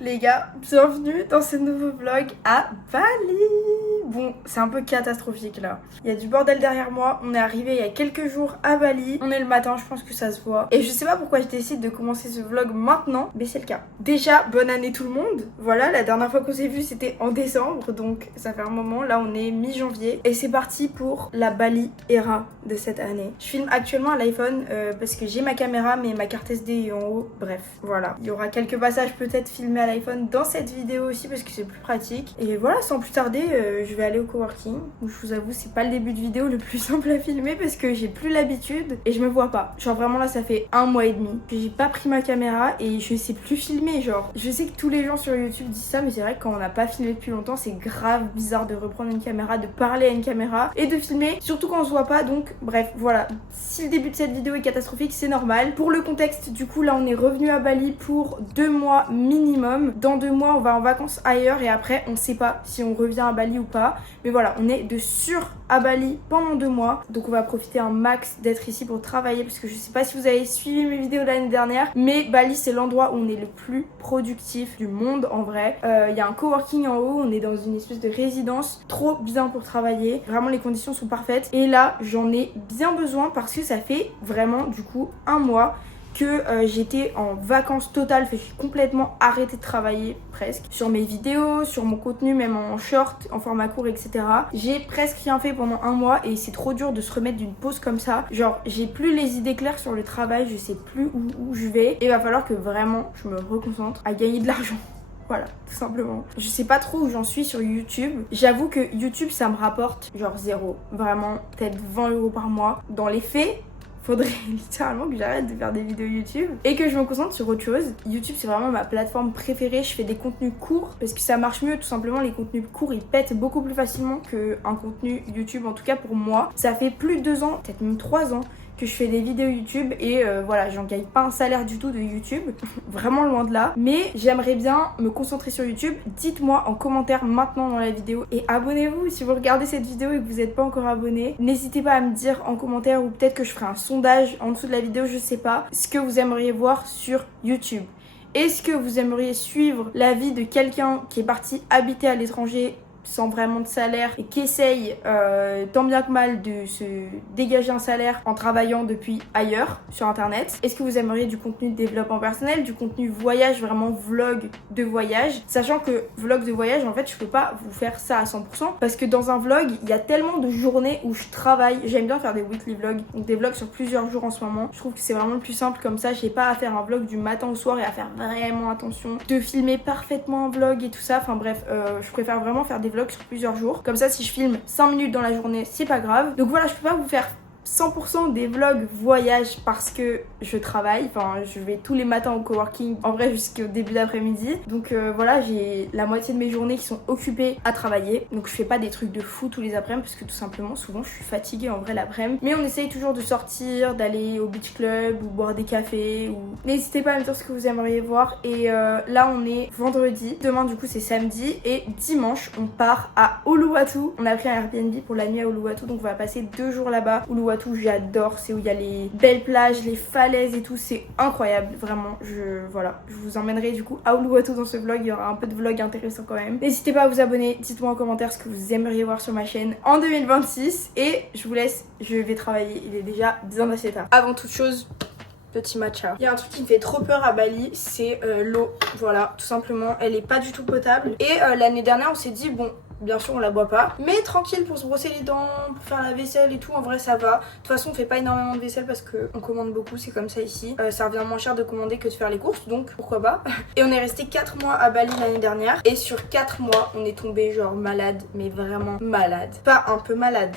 Les gars, bienvenue dans ce nouveau vlog à Bali. Bon, c'est un peu catastrophique là. Il y a du bordel derrière moi. On est arrivé il y a quelques jours à Bali. On est le matin, je pense que ça se voit. Et je sais pas pourquoi je décide de commencer ce vlog maintenant, mais c'est le cas. Déjà, bonne année tout le monde. Voilà, la dernière fois qu'on s'est vu c'était en décembre, donc ça fait un moment. Là on est mi-janvier. Et c'est parti pour la Bali Era de cette année. Je filme actuellement à l'iPhone parce que j'ai ma caméra, mais ma carte SD est en haut. Bref, voilà. Il y aura quelques passages peut-être filmés à l'iPhone dans cette vidéo aussi parce que c'est plus pratique. Et voilà, sans plus tarder, je vais aller au coworking où je vous avoue c'est pas le début de vidéo le plus simple à filmer parce que j'ai plus l'habitude et je me vois pas. Genre vraiment là ça fait 1 mois et demi que j'ai pas pris ma caméra et je sais plus filmer. Genre je sais que tous les gens sur YouTube disent ça, mais c'est vrai que quand on n'a pas filmé depuis longtemps c'est grave bizarre de reprendre une caméra, de parler à une caméra et de filmer, surtout quand on se voit pas. Donc bref, voilà, si le début de cette vidéo est catastrophique c'est normal. Pour le contexte, du coup là on est revenu à Bali pour 2 mois minimum. Dans 2 mois on va en vacances ailleurs et après on sait pas si on revient à Bali ou pas. Mais voilà, on est de sûr à Bali pendant 2 mois. Donc on va profiter un max d'être ici pour travailler parce que je sais pas si vous avez suivi mes vidéos de l'année dernière, mais Bali c'est l'endroit où on est le plus productif du monde en vrai. Il y a un coworking en haut, on est dans une espèce de résidence trop bien pour travailler. Vraiment les conditions sont parfaites. Et là j'en ai bien besoin parce que ça fait vraiment du coup 1 mois que j'étais en vacances totales, fait que j'ai complètement arrêté de travailler presque sur mes vidéos, sur mon contenu, même en short, en format court, etc. J'ai presque rien fait pendant 1 mois et c'est trop dur de se remettre d'une pause comme ça. Genre j'ai plus les idées claires sur le travail, je sais plus où je vais et il va falloir que vraiment je me reconcentre à gagner de l'argent. Voilà, tout simplement. Je sais pas trop où j'en suis sur YouTube. J'avoue que YouTube ça me rapporte genre 0. Vraiment, peut-être 20 € par mois. Dans les faits, faudrait littéralement que j'arrête de faire des vidéos YouTube et que je me concentre sur autre chose. YouTube c'est vraiment ma plateforme préférée. Je fais des contenus courts parce que ça marche mieux tout simplement. Les contenus courts ils pètent beaucoup plus facilement qu'un contenu YouTube, en tout cas pour moi. Ça fait plus de 2 ans, peut-être même 3 ans que je fais des vidéos YouTube et voilà, j'en gagne pas un salaire du tout de YouTube, vraiment loin de là, mais j'aimerais bien me concentrer sur YouTube. Dites-moi en commentaire maintenant dans la vidéo et abonnez-vous si vous regardez cette vidéo et que vous n'êtes pas encore abonné. N'hésitez pas à me dire en commentaire, ou peut-être que je ferai un sondage en dessous de la vidéo, je sais pas, ce que vous aimeriez voir sur YouTube. Est-ce que vous aimeriez suivre la vie de quelqu'un qui est parti habiter à l'étranger sans vraiment de salaire et qui essaye tant bien que mal de se dégager un salaire en travaillant depuis ailleurs sur internet? Est-ce que vous aimeriez du contenu de développement personnel, du contenu voyage, vraiment vlog de voyage, sachant que vlog de voyage en fait je peux pas vous faire ça à 100% parce que dans un vlog il y a tellement de journées où je travaille. J'aime bien faire des weekly vlogs, donc des vlogs sur plusieurs jours en ce moment. Je trouve que c'est vraiment le plus simple, comme ça j'ai pas à faire un vlog du matin au soir et à faire vraiment attention de filmer parfaitement un vlog et tout ça. Enfin bref, je préfère vraiment faire des vlogs sur plusieurs jours. Comme ça si je filme 5 minutes dans la journée c'est pas grave. Donc voilà, je peux pas vous faire 100% des vlogs voyage parce que je travaille, enfin je vais tous les matins au coworking en vrai jusqu'au début d'après-midi, donc voilà, j'ai la moitié de mes journées qui sont occupées à travailler, donc je fais pas des trucs de fou tous les après-midi parce que tout simplement souvent je suis fatiguée en vrai l'après-midi, mais on essaye toujours de sortir, d'aller au beach club ou boire des cafés, ou n'hésitez pas à me dire ce que vous aimeriez voir. Et là on est vendredi, demain du coup c'est samedi et dimanche on part à Uluwatu. On a pris un Airbnb pour la nuit à Uluwatu, donc on va passer 2 jours là-bas. Uluwatu j'adore, c'est où il y a les belles plages, les falaises et tout, c'est incroyable, vraiment. Voilà, je vous emmènerai du coup à Uluwatu dans ce vlog, il y aura un peu de vlog intéressant quand même. N'hésitez pas à vous abonner, dites-moi en commentaire ce que vous aimeriez voir sur ma chaîne en 2026 et je vous laisse, je vais travailler, il est déjà bien assez tard. Avant toute chose, petit matcha. Il y a un truc qui me fait trop peur à Bali, c'est l'eau, voilà, tout simplement, elle est pas du tout potable. Et l'année dernière on s'est dit bon, bien sûr on la boit pas, mais tranquille pour se brosser les dents, pour faire la vaisselle et tout, en vrai ça va. De toute façon on fait pas énormément de vaisselle parce qu'on commande beaucoup, c'est comme ça ici. Ça revient moins cher de commander que de faire les courses, donc pourquoi pas. Et on est resté 4 mois à Bali l'année dernière et sur 4 mois on est tombé genre malade, mais vraiment malade. Pas un peu malade,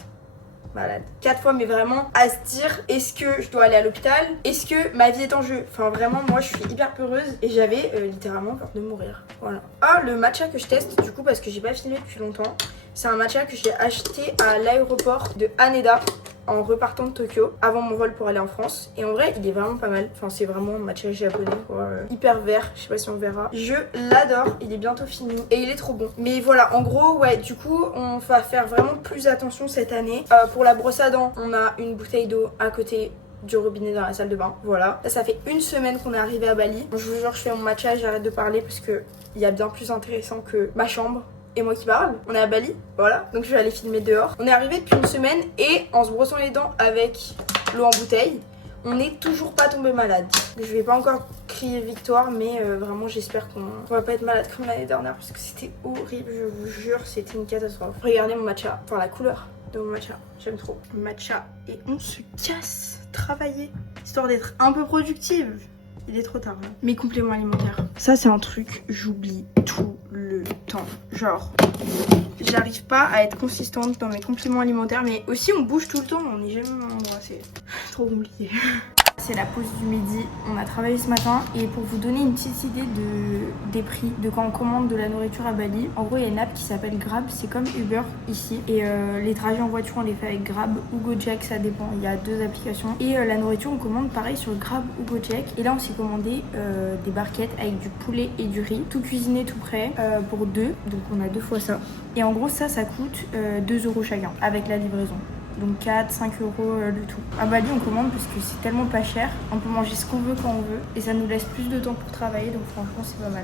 malade. 4 fois, mais vraiment à se dire, est-ce que je dois aller à l'hôpital? Est-ce que ma vie est en jeu? Enfin vraiment, moi je suis hyper peureuse et j'avais littéralement peur de mourir. Voilà. Ah, le matcha que je teste du coup parce que j'ai pas filmé depuis longtemps, c'est un matcha que j'ai acheté à l'aéroport de Haneda en repartant de Tokyo avant mon vol pour aller en France, et en vrai il est vraiment pas mal. Enfin c'est vraiment un matcha japonais quoi, hyper vert, je sais pas si on verra. Je l'adore, il est bientôt fini et il est trop bon. Mais voilà, en gros ouais, du coup on va faire vraiment plus attention cette année. Pour la brosse à dents on a une bouteille d'eau à côté du robinet dans la salle de bain. Voilà. Là, ça fait une semaine qu'on est arrivé à Bali. Je vous jure, je fais mon matcha, j'arrête de parler parce que il y a bien plus intéressant que ma chambre et moi qui parle. On est à Bali, voilà. Donc je vais aller filmer dehors. On est arrivé depuis une semaine et en se brossant les dents avec l'eau en bouteille, on n'est toujours pas tombé malade. Je vais pas encore crier victoire, mais vraiment j'espère qu'on va pas être malade comme l'année dernière parce que c'était horrible, je vous jure, c'était une catastrophe. Regardez mon matcha, enfin la couleur de mon matcha, j'aime trop. Matcha et on se casse, travailler, histoire d'être un peu productive. Il est trop tard. Hein. Mes compléments alimentaires. Ça, c'est un truc, j'oublie tout le temps. Genre, j'arrive pas à être consistante dans mes compléments alimentaires, mais aussi on bouge tout le temps, on n'est jamais au même endroit. C'est trop compliqué. C'est la pause du midi, on a travaillé ce matin et pour vous donner une petite idée des prix de quand on commande de la nourriture à Bali, en gros il y a une app qui s'appelle Grab, c'est comme Uber ici et les trajets en voiture on les fait avec Grab ou Gojek, ça dépend, il y a 2 applications et la nourriture on commande pareil sur Grab ou Gojek et là on s'est commandé des barquettes avec du poulet et du riz, tout cuisiné tout prêt pour 2, donc on a 2 fois ça et en gros ça coûte 2 € chacun avec la livraison. Donc 4, 5 € le tout. À Bali on commande parce que c'est tellement pas cher. On peut manger ce qu'on veut quand on veut. Et ça nous laisse plus de temps pour travailler. Donc franchement c'est pas mal.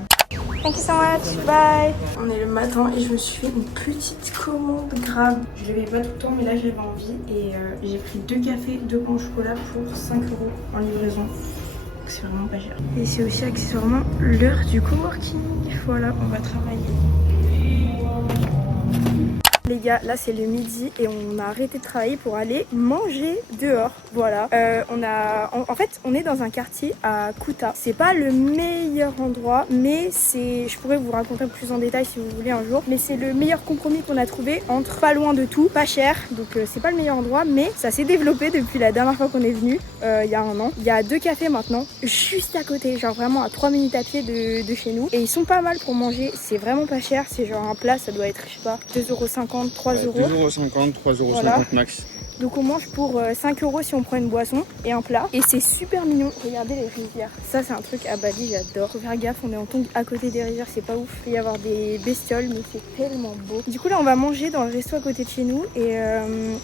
Thank you so much. Bye. On est le matin et je me suis fait une petite commande Grab. Je l'avais pas tout le temps mais là j'avais envie. Et j'ai pris 2 cafés, 2 pains au chocolat pour 5 € en livraison. Donc c'est vraiment pas cher. Et c'est aussi accessoirement l'heure du coworking. Voilà, on va travailler. Les gars, là c'est le midi et on a arrêté de travailler pour aller manger dehors. Voilà. En fait, on est dans un quartier à Kuta. C'est pas le meilleur endroit, mais c'est. Je pourrais vous raconter plus en détail si vous voulez un jour. Mais c'est le meilleur compromis qu'on a trouvé entre pas loin de tout, pas cher. Donc c'est pas le meilleur endroit, mais ça s'est développé depuis la dernière fois qu'on est venu, il y a un an. Il y a 2 cafés maintenant, juste à côté, genre vraiment à 3 minutes à pied de chez nous. Et ils sont pas mal pour manger. C'est vraiment pas cher. C'est genre un plat, ça doit être, je sais pas, 2,50 €. 3 €. 2,50 €, 3,50 € voilà. max. Donc on mange pour 5 € si on prend une boisson et un plat. Et c'est super mignon. Regardez les rivières. Ça c'est un truc à Bali, j'adore. Faut faire gaffe, on est en tongue à côté des rivières, c'est pas ouf. Il peut y avoir des bestioles mais c'est tellement beau. Du coup là on va manger dans le resto à côté de chez nous. Et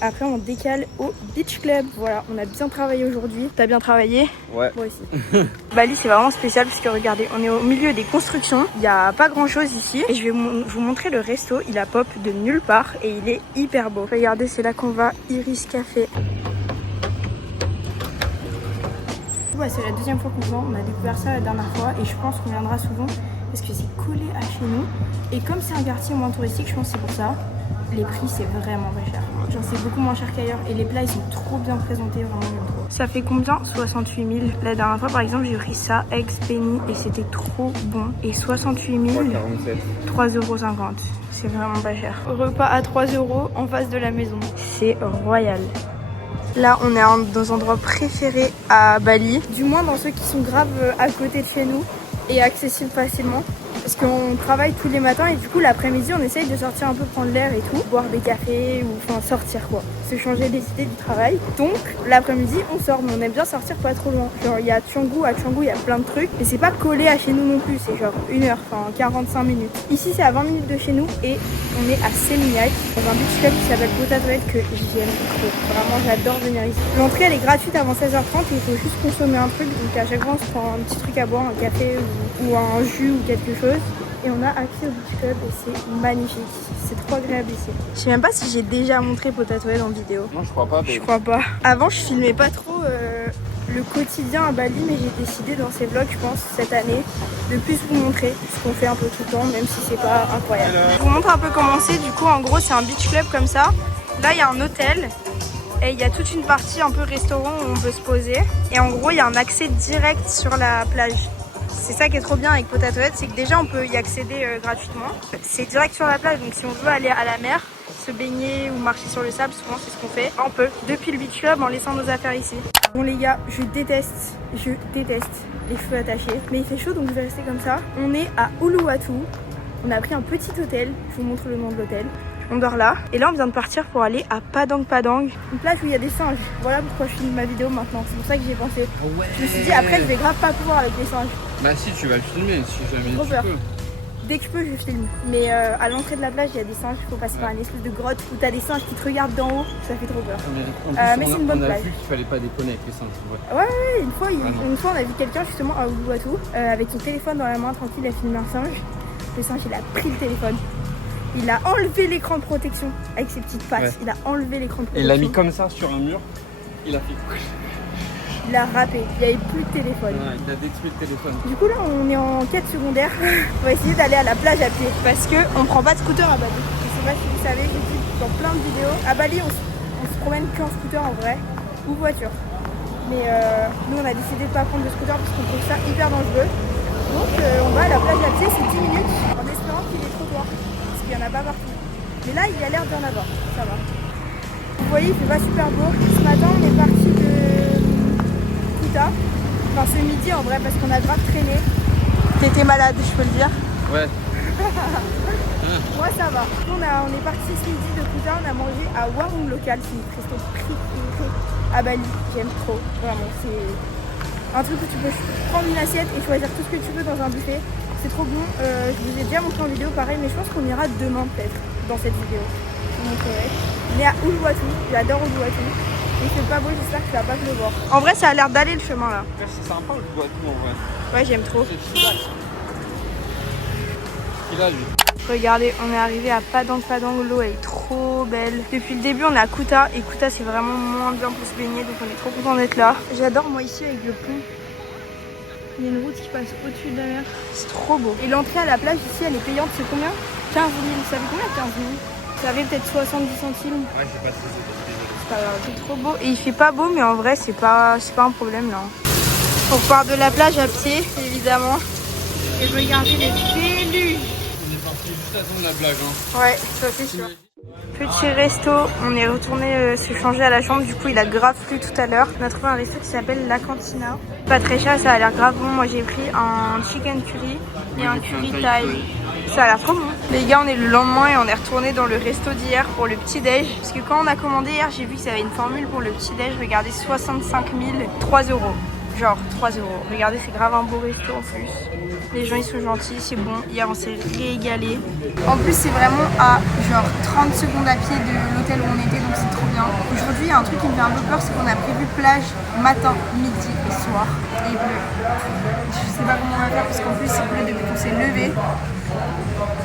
après on décale au Beach Club. Voilà, on a bien travaillé aujourd'hui. T'as bien travaillé? Ouais. Moi aussi. Bali c'est vraiment spécial parce que regardez, on est au milieu des constructions. Il n'y a pas grand chose ici. Et je vais vous montrer le resto. Il a pop de nulle part et il est hyper beau. Regardez, c'est là qu'on va, Iris Café. Ouais, c'est la 2e fois qu'on vient. On a découvert ça la dernière fois et je pense qu'on viendra souvent parce que c'est collé à chez nous. Et comme c'est un quartier moins touristique, je pense que c'est pour ça. Les prix c'est vraiment pas cher. Genre c'est beaucoup moins cher qu'ailleurs et les plats ils sont trop bien présentés, vraiment j'aime trop. Ça fait combien? 68 000. La dernière fois par exemple j'ai pris ça, eggs benny et c'était trop bon. Et 68 000, 3,50 €. C'est vraiment pas cher. Repas à 3 € en face de la maison. C'est royal. Là on est dans un endroit préféré à Bali. Du moins dans ceux qui sont grave à côté de chez nous et accessibles facilement. Parce qu'on travaille tous les matins et du coup l'après-midi on essaye de sortir un peu prendre l'air et tout, boire des cafés ou enfin sortir quoi, se changer les idées du travail. Donc l'après-midi on sort, mais on aime bien sortir pas trop loin. Genre il y a Canggu, à Canggu il y a plein de trucs et c'est pas collé à chez nous non plus, c'est genre 1 heure, enfin 45 minutes. Ici c'est à 20 minutes de chez nous et on est à Seminyak dans un beach club qui s'appelle Potato Head que j'aime trop. Vraiment j'adore venir ici. L'entrée elle est gratuite avant 16h30 et il faut juste consommer un truc, donc à chaque fois on se prend un petit truc à boire, un café ou un jus ou quelque chose. Et on a accès au beach club et c'est magnifique, c'est trop agréable ici. Je sais même pas si j'ai déjà montré Potato Head en vidéo. Non je crois pas. Je crois pas. Avant je filmais pas trop le quotidien à Bali, mais j'ai décidé dans ces vlogs je pense cette année de plus vous montrer ce qu'on fait un peu tout le temps, même si c'est pas incroyable. Je vous montre un peu comment c'est, du coup en gros c'est un beach club comme ça. Là il y a un hôtel et il y a toute une partie un peu restaurant où on peut se poser. Et en gros il y a un accès direct sur la plage. C'est ça qui est trop bien avec Potato Head, c'est que déjà on peut y accéder gratuitement. C'est direct sur la plage, donc si on veut aller à la mer, se baigner ou marcher sur le sable, souvent c'est ce qu'on fait. On peut, depuis le beach club, en laissant nos affaires ici. Bon les gars, je déteste les cheveux attachés. Mais il fait chaud donc je vais rester comme ça. On est à Uluwatu, on a pris un petit hôtel, je vous montre le nom de l'hôtel. On dort là, et là on vient de partir pour aller à Padang Padang, une plage où il y a des singes. Voilà pourquoi je filme ma vidéo maintenant, c'est pour ça que j'y ai pensé. Je me suis dit après je vais grave pas pouvoir avec les singes. Bah si tu vas le filmer, si jamais trop tu peur. peux. dès que je peux, je filme. Mais à l'entrée de la plage, il y a des singes, il faut passer par une espèce de grotte où t'as des singes qui te regardent d'en haut, ça fait trop peur. Mais c'est une bonne plage. On a vu qu'il fallait pas déconner avec les singes. Ouais, une fois on a vu quelqu'un justement à Uluwatu avec son téléphone dans la main, tranquille, il a filmé un singe. Le singe, il a pris le téléphone. Il a enlevé l'écran de protection avec ses petites pattes. Il a enlevé l'écran de protection. Et il l'a mis comme ça sur un mur. Il a fait. Il a râpé. Il n'y avait plus de téléphone. Ouais, il a détruit le téléphone. Du coup là, on est en quête secondaire. On va essayer d'aller à la plage à pied parce que on prend pas de scooter à Bali. Je sais pas si vous savez, j'ai vu dans plein de vidéos. À Bali, on se promène qu'en scooter en vrai ou voiture. Mais nous, on a décidé de pas prendre de scooter parce qu'on trouve ça hyper dangereux. Donc on va à la plage à pied, c'est 10 minutes en espérant qu'il y ait des trottoirs. Parce qu'il n'y en a pas partout. Mais là, il y a l'air d'en avoir, ça va. Vous voyez, il fait pas super beau. Ce matin, on est parti de Kuta. Enfin, c'est midi en vrai parce qu'on a grave traîné. T'étais malade, je peux le dire. Ouais. Moi, ça va. On est parti ce midi de Kuta, on a mangé à Warung Local. C'est une resto préférée à Bali. J'aime trop. Vraiment, c'est un truc où tu peux prendre une assiette et choisir tout ce que tu veux dans un buffet. C'est trop bon. Je vous ai déjà montré en vidéo pareil, mais je pense qu'on ira demain peut-être dans cette vidéo. Je vous montrerai. On est à Uluwatu. J'adore Uluwatu. Il fait pas beau, j'espère que tu vas pas te le voir. En vrai, ça a l'air d'aller le chemin là. C'est sympa le Uluwatu en vrai. Ouais, j'aime trop. Il a lui. Regardez, on est arrivé à Padang Padang, l'eau est trop belle. Depuis le début, on est à Kuta et Kuta c'est vraiment moins bien pour se baigner, donc on est trop content d'être là. J'adore moi ici avec le pont. Il y a une route qui passe au-dessus de la mer. C'est trop beau. Et l'entrée à la plage ici, elle est payante, c'est combien? 15 000. Ça fait combien 15 000? Ça fait peut-être 70 centimes. Ouais, je sais pas si c'est pas grave. C'est trop beau. Et il fait pas beau, mais en vrai, c'est pas un problème là. On repart de la plage à pied, évidemment. Et regardez les déluges. On est parti juste à temps de la blague. Hein. Ouais, ça c'est sûr. Petit resto, on est retourné se changer à la chambre, du coup il a grave plu tout à l'heure. On a trouvé un resto qui s'appelle La Cantina. Pas très cher, ça a l'air grave bon. Moi j'ai pris un chicken curry et un curry thai. Ça a l'air trop bon. Les gars, on est le lendemain et on est retourné dans le resto d'hier pour le petit déj. Parce que quand on a commandé hier, j'ai vu que ça avait une formule pour le petit déj. Regardez, 65 000, 3 €. Genre 3 €. Regardez, c'est grave un beau resto en plus. Les gens ils sont gentils, c'est bon. Hier on s'est régalé. En plus c'est vraiment à genre 30 secondes à pied de l'hôtel où on était, donc c'est trop bien. Aujourd'hui il y a un truc qui me fait un peu peur, c'est qu'on a prévu plage matin, midi et soir. Et il pleut. Je sais pas comment on va faire parce qu'en plus il pleut depuis qu'on s'est levé.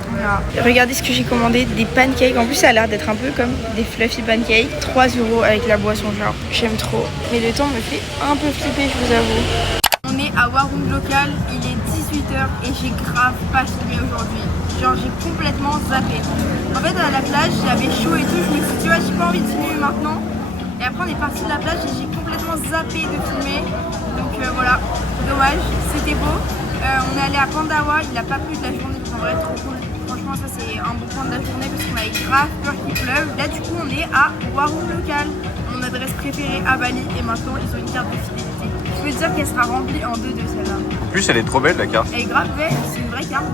Voilà. Regardez ce que j'ai commandé, des pancakes. En plus ça a l'air d'être un peu comme des fluffy pancakes. 3 € avec la boisson, genre j'aime trop. Mais le temps me fait un peu flipper, je vous avoue. On est à Warung Local, il est 18 h et j'ai grave pas filmé aujourd'hui. Genre j'ai complètement zappé. En fait à la plage j'avais chaud et tout, je me suis dit tu vois j'ai pas envie de filmer maintenant. Et après on est parti de la plage et j'ai complètement zappé de filmer. Donc voilà, dommage, c'était beau. On est allé à Pandawa, il a pas plu de la journée, donc en vrai trop cool. Franchement ça c'est un bon point de la journée parce qu'on avait grave peur qu'il pleuve. Là du coup on est à Warung Local, mon adresse préférée à Bali, et maintenant ils ont une carte de fidélité. Je peux te dire qu'elle sera remplie en 2-2 celle-là. En plus elle est trop belle la carte. Elle est grave belle, c'est une vraie carte.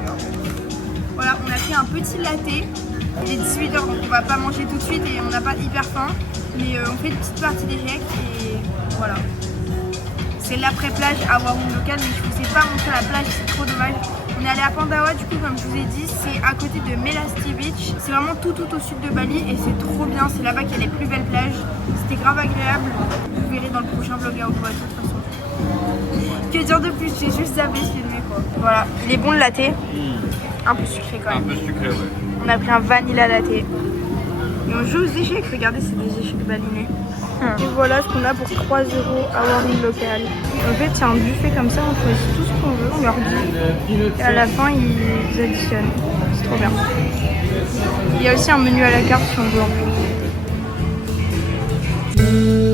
Voilà, on a pris un petit latte. Il est 18 h donc on va pas manger tout de suite et on n'a pas hyper faim. Mais on fait une petite partie d'échecs et voilà. C'est l'après-plage à Warung Local, mais je vous ai pas montré la plage, c'est trop dommage. On est allé à Pandawa, du coup comme je vous ai dit, c'est à côté de Melasti Beach. C'est vraiment tout au sud de Bali et c'est trop bien, c'est là-bas qu'il y a les plus belles plages. C'était grave agréable, vous verrez dans le prochain vlog à Uluwatu de toute façon. Que dire de plus, j'ai juste zappé filmer quoi. Voilà, il est bon le latte, un peu sucré quand même. Un peu sucré, ouais. On a pris un vanilla latte. Et on joue aux échecs, regardez c'est des échecs balinés. Et voilà ce qu'on a pour 3 € à Warung Local. En fait il y a un buffet comme ça, on choisit tout ce qu'on veut, on leur dit. Et à la fin ils additionnent. C'est trop bien. Il y a aussi un menu à la carte si on veut en plus.